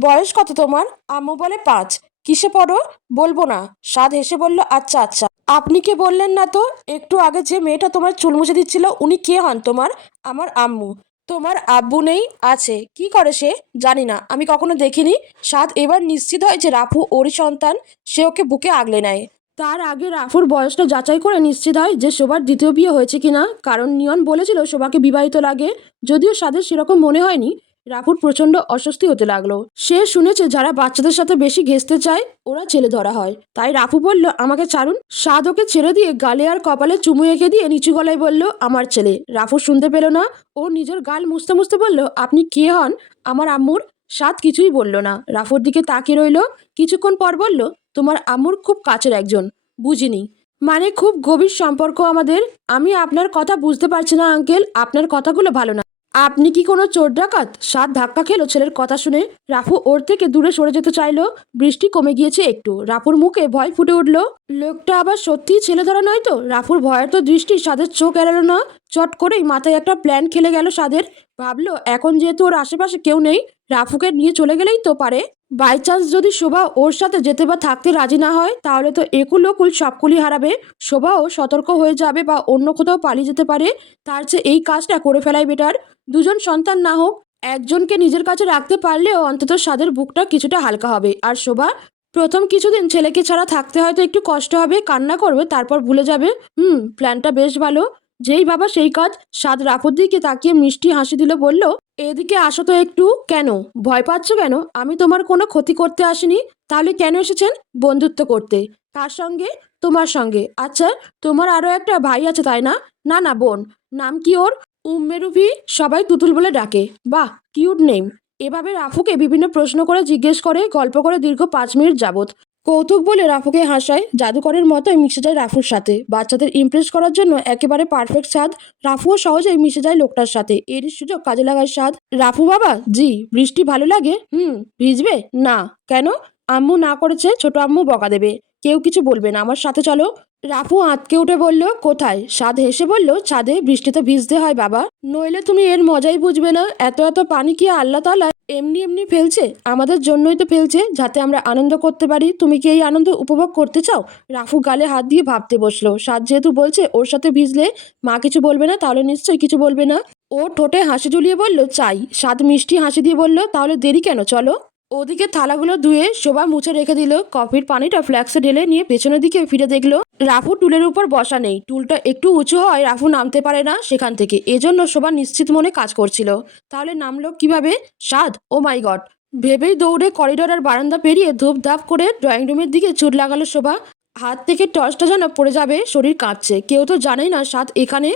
বয়স কত তোমার? আম্মু বলে পাঁচ। কিসে পড়ো? বলব না। সাদ হেসে বলল আচ্ছা আচ্ছা। আপনি কে বললেন না তো? একটু আগে যে মেয়েটা তোমার চুল মুছে দিচ্ছিল, উনি কে হন তোমার? আমার আম্মু। তোমার আব্বু নেই, আছে। কি করে সে? জানি না। আমি কখনো দেখিনি। সাদ এবার নিশ্চিত হয় যে রাফু ওরই সন্তান। সে ওকে বুকে আগলে নেয়। তার আগে রাফুর বয়সটা যাচাই করে নিশ্চিত হয় যে শোভার দ্বিতীয় বিয়ে হয়েছে কিনা। কারণ নিয়ন বলেছিল শোভাকে বিবাহিত লাগে। যদিও সাদের সেরকম মনে হয়নি, রাফুর প্রচণ্ড অস্বস্তি হতে লাগল। সে শুনেছে যারা বাচ্চাদের সাথে বেশি ঘেঁচতে চায়, ওরা ছেলে ধরা হয়। তাই রাফু বলল, আমাকে ছাড়ুন। সাদ ওকে ছেড়ে দিয়ে গালে আর কপালে চুমু এঁকে দিয়ে নিচু গলায় বলল, আমার ছেলে। রাফু শুনতে পেল না। ও নিজের গাল মুছতে মুছতে বলল, আপনি কে হন? আমার আম্মুর? সাদ কিছুই বলল না। রাফুর দিকে তাকিয়ে রইল। কিছুক্ষণ পর বলল তোমার আম্মুর খুব কাছের একজন, বুঝিনি। মানে খুব গভীর সম্পর্ক আমাদের। আমি আপনার কথা বুঝতে পারছি না, আঙ্কেল। আপনার কথাগুলো ভালো না। আপনি কি কোনো চোর ডাকাত? সাত ধাক্কা খেলো ছেলের কথা শুনে। রাফু ওর থেকে দূরে সরে যেতে চাইলো। বৃষ্টি কমে গিয়েছে একটু। রাফুর মুখে ভয় ফুটে উঠল। লোকটা আবার সত্যিই ছেলে ধরা নয় তো? রাফুর ভয়ের তো দৃষ্টি সাদের চোখ এড়ালো না। চট করেই মাথায় একটা প্ল্যান খেলে গেল সাদের। ভাবলো, এখন যেহেতু ওর আশেপাশে কেউ নেই, রাফুকে নিয়ে চলে গেলেই তো পারে। বাই চান্স যদি শোভা ওর সাথে যেতে বা থাকতে রাজি না হয়, তাহলে তো একুল ওকুল সবকুলি হারাবে। শোভাও সতর্ক হয়ে যাবে বা অন্য কোথাও পালিয়ে যেতে পারে। তার চেয়ে এই কাজটা করে ফেলাই বেটার দুজন সন্তান না হোক, একজনকে নিজের কাছে রাখতে পারলেও অন্তত স্বাদের বুকটা কিছুটা হালকা হবে। আর শোভা, প্রথম কিছুদিন ছেলেকে ছাড়া থাকতে হয়তো একটু কষ্ট হবে, কান্না করবে, তারপর ভুলে যাবে। হুম প্ল্যানটা বেশ ভালো। যেই বাবা সেই কাজ সাদ রাফুর দিকে তাকিয়ে মিষ্টি হাসি দিল, বলল, এদিকে আসো তো একটু। কেন? ভয় পাচ্ছ কেন? আমি তোমার কোনো ক্ষতি করতে আসিনি। তাহলে কেন এসেছেন বন্ধুত্ব করতে? কার সঙ্গে? তোমার সঙ্গে। আচ্ছা তোমার আরও একটা ভাই আছে, তাই না? না না, বোন। নাম কি ওর? উম্মেরুভি। সবাই তুতুল বলে ডাকে। বাহ, কিউট নেম। এভাবে রাফুকে বিভিন্ন প্রশ্ন করে জিজ্ঞেস করে, গল্প করে দীর্ঘ পাঁচ মিনিট যাবত কৌতুক বলে রাফুকে হাসায়, জাদুকরের মতোই মিশে যায় রাফুর সাথে। বাচ্চাদের ইমপ্রেস করার জন্য একেবারে পারফেক্ট স্বাদ, রাফুও সহজেই মিশে যায় লোকটার সাথে। এরই সুযোগ কাজে লাগায় স্বাদ। রাফু বাবা, জি, বৃষ্টি ভালো লাগে? হুম, ভিজবে? না। কেন? আম্মু না করেছে, ছোট আম্মু বকা দেবে। কেউ কিছু বলবে না। আমার সাথে চলো। রাফু আঁতকে উঠে বলল, কোথায়? সাদ হেসে বলল, ছাদে, বৃষ্টিতে ভিজতে হয় বাবা। নইলে তুমি এর মজাই বুঝবে না। এত এত পানি কি আল্লাহ তালা এমনি এমনি ফেলছে? আমাদের জন্যই তো ফেলছে, যাতে আমরা আনন্দ করতে পারি। তুমি কি এই আনন্দ উপভোগ করতে চাও? রাফু গালে হাত দিয়ে ভাবতে বসল। সাদ যেহেতু বলছে ওর সাথে ভিজলে, মা কিছু বলবে না, তাহলে নিশ্চয়ই কিছু বলবে না। ও ঠোঁটে হাসি ঝুলিয়ে বলল, চাই। সাদ মিষ্টি হাসি দিয়ে বলল, তাহলে দেরি কেন? চলো। ওদিকে থালাগুলো ধুয়ে শোভা মুছে রেখে দিল। কফির পানিটা ফ্ল্যাক্সে ঢেলে নিয়ে পেছনের দিকে ফিরে দেখল। রাফু টুলের উপর বসা নেই। টুলটা একটু উঁচু হয়, রাফু নামতে পারে না সেখান থেকে। এজন্য শোভা নিশ্চিত মনে কাজ করছিল। তাহলে নামলো কীভাবে? স্বাদ ও মাই গড। ভেবেই দৌড়ে করিডোর আর বারান্দা পেরিয়ে ধূপ ধাপ করে ড্রয়িং রুমের দিকে ছুট লাগালো শোভা। হাত থেকে টর্চটা যেন পড়ে যাবে, শরীর কাঁপছে। কেউ তো জানেই না স্বাদ এখানে।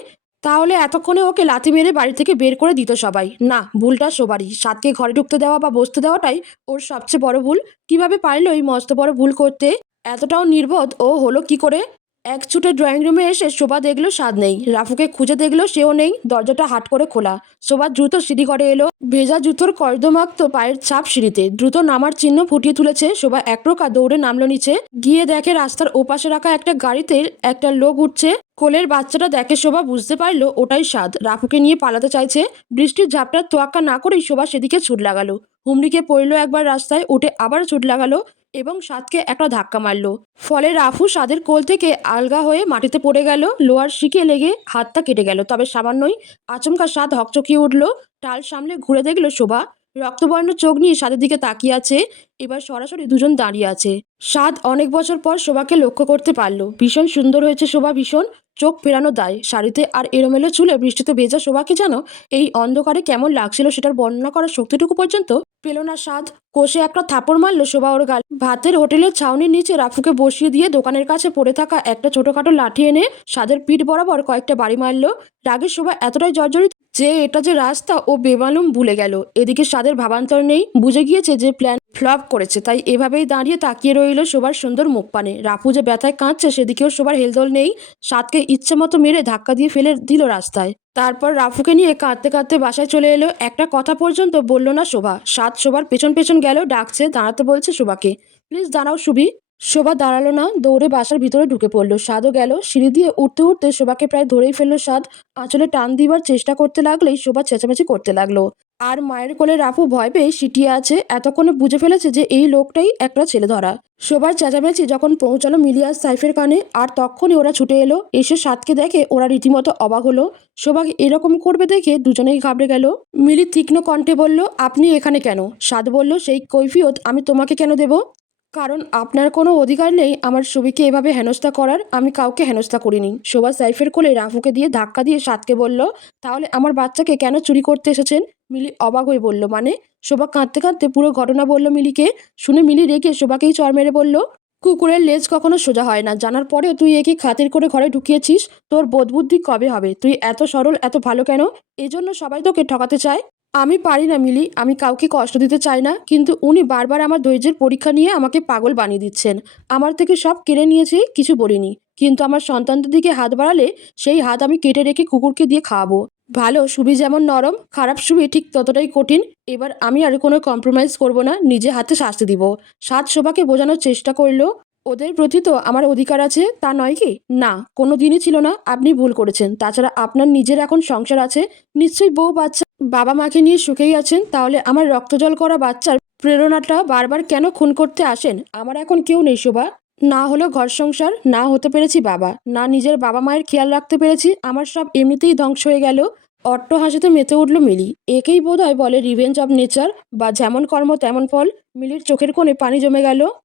তাহলে এতক্ষণে ওকে লাথি মেরে বাড়ি থেকে বের করে দিত সবাই। না, ভুলটা সবারই সাতকে ঘরে ঢুকতে দেওয়া বা বসতে দেওয়াটাই ওর সবচেয়ে বড় ভুল। কীভাবে পারল এই মস্ত বড় ভুল করতে? এতটাও নির্বোধ ও হলো কি করে? এক ছুটে ড্রয়িং রুমে এসে শোভা দেখল স্বাদ নেই। রাফুকে খুঁজে দেখল সেও নেই। দরজাটা হাট করে খোলা। শোভা দ্রুত সিঁড়ি ঘরে এলো। ভেজা জুতোর কর্দমাক্ত পায়ের ছাপ সিঁড়িতে। দ্রুত নামার চিহ্ন ফুটিয়ে তুলেছে। শোভা এক প্রকার দৌড়ে নামলো নিচে। গিয়ে দেখে রাস্তার ওপাশে রাখা একটা গাড়িতে একটা লোক উঠছে। কোলের বাচ্চাটা দেখে শোভা বুঝতে পারল ওটাই স্বাদ। রাফুকে নিয়ে পালাতে চাইছে। বৃষ্টির ঝাপটার তোয়াক্কা না করেই শোভা সেদিকে ছুট লাগালো। হুমড়িকে পড়ল একবার রাস্তায়, উঠে আবার ছুট লাগালো। এবং সাদকে একটা ধাক্কা মারলো। ফলে রাফু সাদের কোল থেকে আলগা হয়ে মাটিতে পড়ে গেল। লোয়ার শিকে লেগে হাতটা কেটে গেল। তবে সামান্যই আচমকা সাদ হকচকিয়ে উঠল। টাল সামলে ঘুরে দেখল শোভা। রক্তবর্ণ চোখ নিয়ে সাদের দিকে তাকিয়ে আছে। এবার সরাসরি দুজন দাঁড়িয়ে আছে। সাদ অনেক বছর পর শোভাকে লক্ষ্য করতে পারল। ভীষণ সুন্দর হয়েছে শোভা, ভীষণ চোখ ফেরানো দায়। শাড়িতে আর এলোমেলো চুলে বৃষ্টিতে ভেজা শোভাকে যেন এই অন্ধকারে কেমন লাগছিল সেটার বর্ণনা করার শক্তিটুকু পর্যন্ত পেল না স্বাদ। কষে একটা থাপড় মারল শোভা ওর গাল। ভাতের হোটেলের ছাউনির নিচে রাফুকে বসিয়ে দিয়ে দোকানের কাছে পড়ে থাকা একটা ছোটখাটো লাঠি এনে সাজের পিঠ বরাবর কয়েকটা বাড়ি মারল। রাগের শোভা এতটাই জর্জরিত যে এটা যে রাস্তা, ও বেমালুম ভুলে গেল। এদিকে স্বাদের ভাবান্তর নেই, বুঝে গিয়েছে যে প্ল্যান ফ্লপ করেছে। তাই এভাবেই দাঁড়িয়ে তাকিয়ে রইল শোভার সুন্দর মুখ পানে। রাফু যে ব্যথায় কাঁদছে, সেদিকেও শোভার হেলদোল নেই। সাতকে ইচ্ছে মতো মেরে ধাক্কা দিয়ে ফেলে দিল রাস্তায়। তারপর রাফুকে নিয়ে কাঁদতে কাঁদতে বাসায় চলে এলো। একটা কথা পর্যন্ত বলল না শোভা। সাত শোভার পেছন পেছন গেল, ডাকছে, দাঁড়াতে বলছে শোভাকে। প্লিজ দাঁড়াও শুভি শোভা দাঁড়াল না, দৌড়ে বাসার ভিতরে ঢুকে পড়ল। স্বাদও গেল, সিঁড়ি দিয়ে উঠতে উঠতে শোভাকে প্রায় ধরেই ফেলল স্বাদ। আঁচলে টান দিবার চেষ্টা করতে লাগলেই শোভা চেঁচামেচি করতে লাগল। আর মায়ের কোলে রাফু ভয় পেয়ে সিটিয়ে আছে, এতক্ষণে বুঝে ফেলেছে যে এই লোকটাই একটা ছেলে ধরা। শোভার চেঁচামেচি যখন পৌঁছালো মিলিয়াস সাইফের কানে, আর তখনই ওরা ছুটে এলো, এসে সাতকে দেখে ওরা রীতিমতো অবাক হলো। শোভাকে এরকম করবে দেখে দুজনেই ঘাবড়ে গেল। মিলি তীক্ষ্ণ কণ্ঠে বলল, আপনি এখানে কেন? সাদ বলল, সেই কৈফিয়ত আমি তোমাকে কেন দেব? কারণ আপনার কোনো অধিকার নেই আমার ছবিকে এভাবে হেনস্থা করার, আমি কাউকে হেনস্থা করিনি। শোভা সাইফের কোলে রাফুকে দিয়ে ধাক্কা দিয়ে সাতকে বলল, তাহলে আমার বাচ্চাকে কেন চুরি করতে এসেছেন? মিলি অবাক হয়ে বলল মানে? শোভা কাঁদতে কাঁদতে পুরো ঘটনা বলল মিলিকে। শুনে মিলি রেগে শোভাকেই চর মেরে বলল, কুকুরের লেজ কখনো সোজা হয় না। জানার পরেও তুই একে খাতির করে ঘরে ঢুকিয়েছিস। তোর বোধবুদ্ধি কবে হবে? তুই এত সরল, এত ভালো কেন? এজন্য সবাই তোকে ঠকাতে চায়। আমি পারি না, মিলি। আমি কাউকে কষ্ট দিতে চাই না, কিন্তু উনি বারবার আমার ধৈর্যের পরীক্ষা নিয়ে আমাকে পাগল বানিয়ে দিচ্ছেন। আমার থেকে সব কেড়ে নিয়েছে, কিছু বলিনি। কিন্তু আমার সন্তানদের দিকে হাত বাড়ালে সেই হাত আমি কেটে রেখে কুকুরকে দিয়ে খাওয়াবো। ভালো, সুবি যেমন নরম, খারাপ সুবি ঠিক ততটাই কঠিন। এবার আমি আর কোনো কম্প্রোমাইজ করব না, নিজে হাতে শাস্তি দিব। সাত শোভাকে বোঝানোর চেষ্টা করল ওদের প্রতি তো আমার অধিকার আছে, তা নয় কি? না কোনো দিনই ছিল না, আপনি ভুল করেছেন। তাছাড়া আপনার নিজের এখন সংসার আছে, নিশ্চয়ই বউ বাচ্চা বাবা মাকে নিয়ে সুখেই আছেন, তাহলে আমার রক্তজল করা বাচ্চার প্রেরণাটা বারবার কেন খুন করতে আসেন? আমার এখন কেউ নেই, শোভা। না হলো ঘর সংসার, না হতে পেরেছি বাবা। না নিজের বাবা মায়ের খেয়াল রাখতে পেরেছি, আমার সব এমনিতেই ধ্বংস হয়ে গেল। অট্ট হাসিতে মেতে উঠল মিলি। একেই বোধহয় বলে রিভেঞ্জ অব নেচার বা যেমন কর্ম তেমন ফল। মিলির চোখের কোণে পানি জমে গেল।